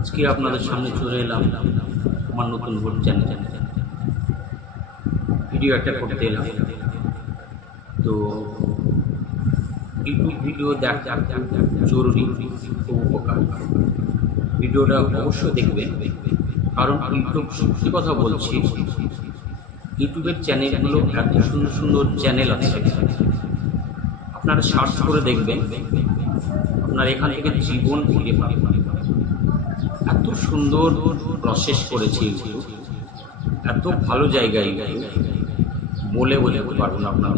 আজকে আপনাদের সামনে চলে এলাম আমার নতুন ভোট চ্যানেল ভিডিও একটা করতে এলাম। তো ইউটিউব ভিডিও দেখা জরুরি খুব উপকার। ভিডিওটা অবশ্যই দেখবেন কারণ ইউটিউব সত্যি কথা বলছি, ইউটিউবের চ্যানেলগুলো এত সুন্দর সুন্দর চ্যানেল আছে। আপনারা সার্চ করে দেখবেন। আপনার এখান থেকে জীবন ফিরে পাবেন। এত সুন্দর প্রসেস করেছে ইউটিউব এত ভালো জায়গায় বলে বলে পারব না আপনার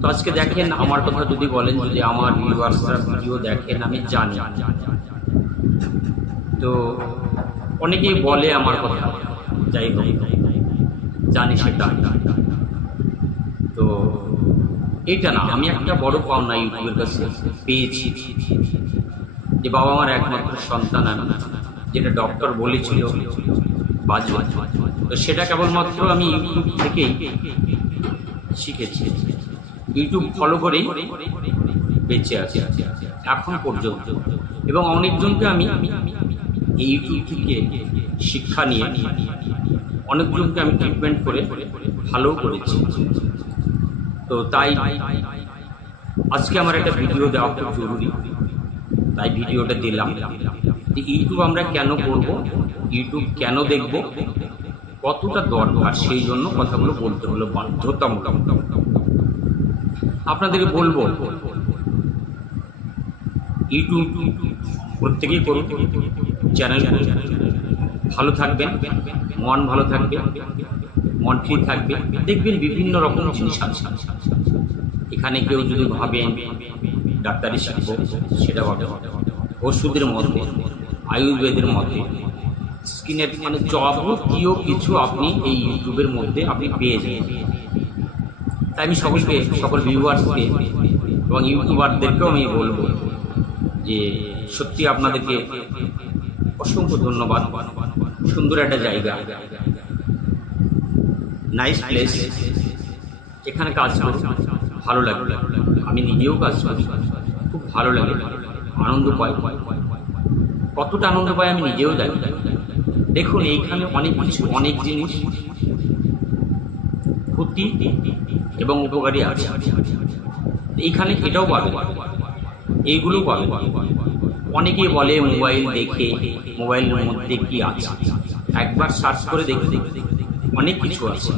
তো আজকে দেখেন, আমার কথা যদি বলেন, যদি আমার ভিউয়ার্সরা ভিডিও দেখেন, আমি জানি। তো অনেকেই বলে আমার কথা। যাই হোক, জানি সেটা। তো এটা না, আমি একটা বড় পাওনা ইউটিউবের কাছে পেয়েছি। যে বাবা আমার একমাত্র সন্তান আমি, যেটা ডক্টর বলেছিল তো সেটা কেবলমাত্র আমি ইউটিউব থেকেই শিখেছি। ইউটিউব ফলো করেই বেঁচে আছি, এখন পর্যন্ত। এবং অনেকজনকে আমি এই ইউটিউব থেকে শিক্ষা নিয়ে, অনেকজনকে আমি ট্রিটমেন্ট করে ভালো করেছি। তো তাই আজকে আমার একটা ভিডিও দেওয়া খুব জরুরি। তাই ভিডিওটা দিলাম। যে ইউটিউব আমরা কেন করব ইউটিউব কেন দেখব, কতটা দরকার, সেই জন্য কথাগুলো বলতে হলো বাধ্যতামূলক। আপনাদেরকে বলব ইউটিউব প্রত্যেকেই করুন, চ্যানেল ভালো থাকবেন, মন ভালো থাকবে, মন ফ্রি থাকবে, দেখবেন বিভিন্ন রকম জিনিস আছে। এখানে কেউ যদি ভাবেন ডাক্তারি শিখব সেটা হবে। ওষুধের মধ্যে, আয়ুর্বেদের মধ্যে, স্কিনের মানে যাবতীয় কিছু আপনি এই ইউটিউবের মধ্যে আপনি পেয়ে যাবেন। তাই আমি সকলকে, সকল ভিউয়ার্সকে এবং ইউটিউবারদেরকেও আমি বলব যে সত্যি আপনাদেরকে অসংখ্য ধন্যবাদ। সুন্দর একটা জায়গা। নাইস প্লেস এখানে কাজ করি ভালো লাগে আমি নিজেও কাজ করি। খুব ভালো লাগে। আনন্দ পাই। কতটা আনন্দ পাই আমি নিজেও জানি। দেখুন, এইখানে অনেক কিছু, অনেক জিনিস। ক্ষতি এবং উপকারী আছে। এইখানে এটাও পাবে এইগুলোও পাবে অনেকেই বলে মোবাইল দেখে, মোবাইলের মধ্যে কি আছে? একবার সার্চ করে দেখে অনেক কিছু আছে।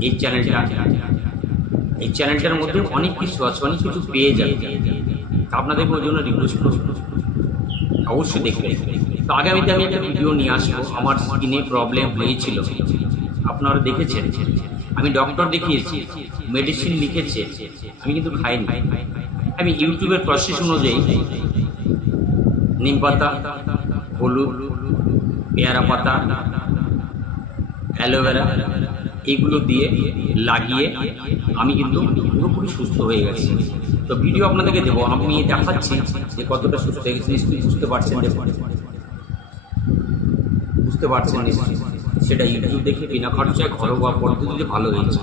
এই চ্যানেলটা এই চ্যানেলটার মধ্যে অনেক কিছু আছে, অনেক কিছু পেয়ে যাবে। আপনাদের ওই জন্য রিকোয়েস্ট করব অবশ্যই দেখবেন তো আগামীতে আমি একটা ভিডিও নিয়ে আসব। আমার স্কিনে প্রবলেম হয়েছিল। আপনারা দেখেছেন? আমি ডক্টর দেখিয়েছি। মেডিসিন লিখেছে। আমি কিন্তু খাইনি। আমি ইউটিউবের প্রসেস অনুযায়ী নিম পাতা, হলুদ, পেয়ারা পাতা অ্যালোভেরা এইগুলো দিয়ে লাগিয়ে আমি কিন্তু পুরোপুরি সুস্থ হয়ে গেছি। তো ভিডিও আপনাদেরকে দেবো আমি দেখাচ্ছি যে কতটা সুস্থ হয়ে গেছি, নিশ্চয়ই বুঝতে পারছেন বুঝতে পারছেন নিশ্চয়ই। সেটা ইউটিউব দেখে বিনা খরচায় ঘরোয়া পদ্ধতিতে ভালো হয়েছে।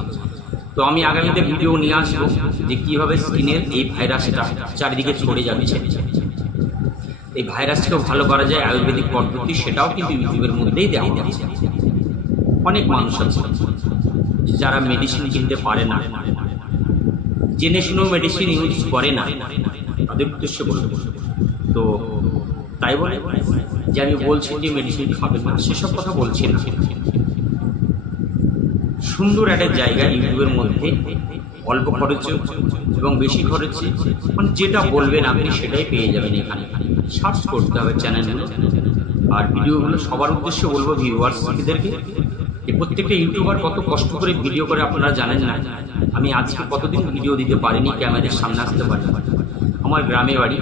তো আমি আগামীতে ভিডিও নিয়ে আসব যে কীভাবে স্কিনের এই ভাইরাসটা চারিদিকে ছড়ে যাচ্ছে। এই ভাইরাসকেও ভালো করা যায়, আয়ুর্বেদিক পদ্ধতি, সেটাও কিন্তু ইউটিউবের মধ্যেই দেওয়া হচ্ছে অনেক মানুষ আছে। যারা মেডিসিন কিনতে পারে না। জেনে শুনেও মেডিসিন ইউজ করে না। তাদের উদ্দেশ্যে বলব তো তাই বলে যে আমি বলছি যে মেডিসিন খাবেন না, সেসব কথা বলছি না। সুন্দর একটা জায়গা ইউটিউবের মধ্যে, অল্প খরচে এবং বেশি খরচে মানে যেটা বলবেন আপনি সেটাই পেয়ে যাবেন এখানে। সার্চ করতে হবে চ্যানেলগুলো আর ভিডিওগুলো সবার উদ্দেশ্যে বলব ভিউয়ার্সদেরকে প্রত্যেকটা ইউটিউবার কত কষ্ট করে ভিডিও করে আপনারা জানেন না। আমি আজকে কতদিন ভিডিও দিতে পারিনি, ক্যামেরার সামনে আসতে পারি আমার গ্রামে বাড়ি।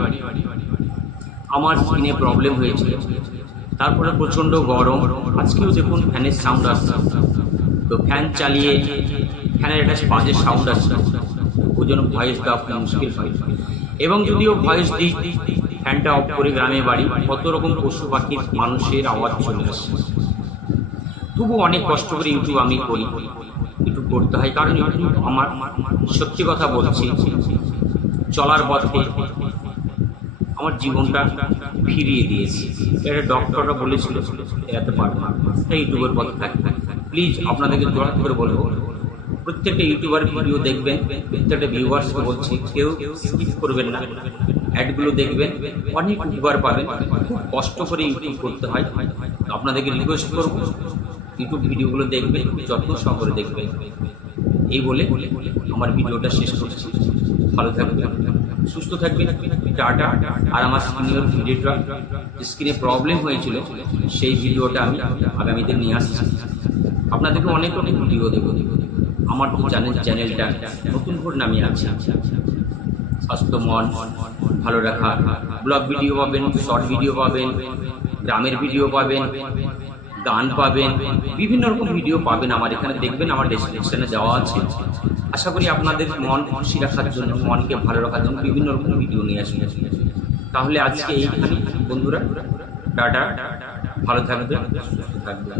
আমার স্কিনে প্রবলেম হয়েছিল তারপরে প্রচণ্ড গরম। আজকেও দেখুন ফ্যানের সাউন্ড আসছে। তো ফ্যান চালিয়ে ফ্যানের একটা বাজে সাউন্ড আসছে। ওই জন্য ভয়েস দেওয়া মুশকিল হয়। এবং যদিও ভয়েস দিই, ফ্যানটা অফ করে গ্রামে বাড়ি, কত রকম পশু পাখির মানুষের আওয়াজ চলে আসছে তবু অনেক কষ্ট করে ইউটিউব আমি করি। ইউটিউব করতে হয়, কারণ ইউটিউব আমার সত্যি কথা বলছি, চলার পথে আমার জীবনটা ফিরিয়ে দিয়েছি। এটা ডক্টররা বলেছিল, এড়াতে পারব না। ইউটিউবের পথে থাকি। প্লিজ আপনাদেরকে জোড়া করে বলব, প্রত্যেকটা ইউটিউবার ভিডিও দেখবেন, প্রত্যেকটা ভিউয়ার্সকে বলছি, কেউ স্কিপ করবেন না। অ্যাডগুলো দেখবেন, অনেক ইউটিউবার পাবেন। খুব কষ্ট করে ইউটিউব করতে হয়। আপনাদেরকে রিকোয়েস্ট করব ইউটিউব ভিডিওগুলো দেখবেন খুব যত্ন সহকারে দেখবেন। এই বলে আমার ভিডিওটা শেষ করছি। ভালো থাকবেন। সুস্থ থাকবেন। টাটা আর আমার স্ক্রিনের ভিডিওটা স্ক্রিনে প্রবলেম হয়েছিল, সেই ভিডিওটা আমি আগামীতে নিয়ে আসছি। আপনাদেরকে অনেক অনেক ভিডিও দেবো। আমার চ্যানেল, চ্যানেলটা নতুন করে নামিয়ে আছে স্বাস্থ্য মন, ভালো রাখা। ব্লগ ভিডিও পাবেন শর্ট ভিডিও পাবেন, গ্রামের ভিডিও পাবেন। গান পাবেন, বিভিন্ন রকম ভিডিও পাবেন আমার এখানে, দেখবেন আমার ডেসক্রিপশানে দেওয়া আছে। আশা করি আপনাদের মন খুশি রাখার জন্য, মনকে ভালো রাখার জন্য বিভিন্ন রকম ভিডিও নিয়ে আসবে। তাহলে আজকে এইখানে বন্ধুরা, টাটা, ভালো থাকবেন, সুস্থ থাকবেন।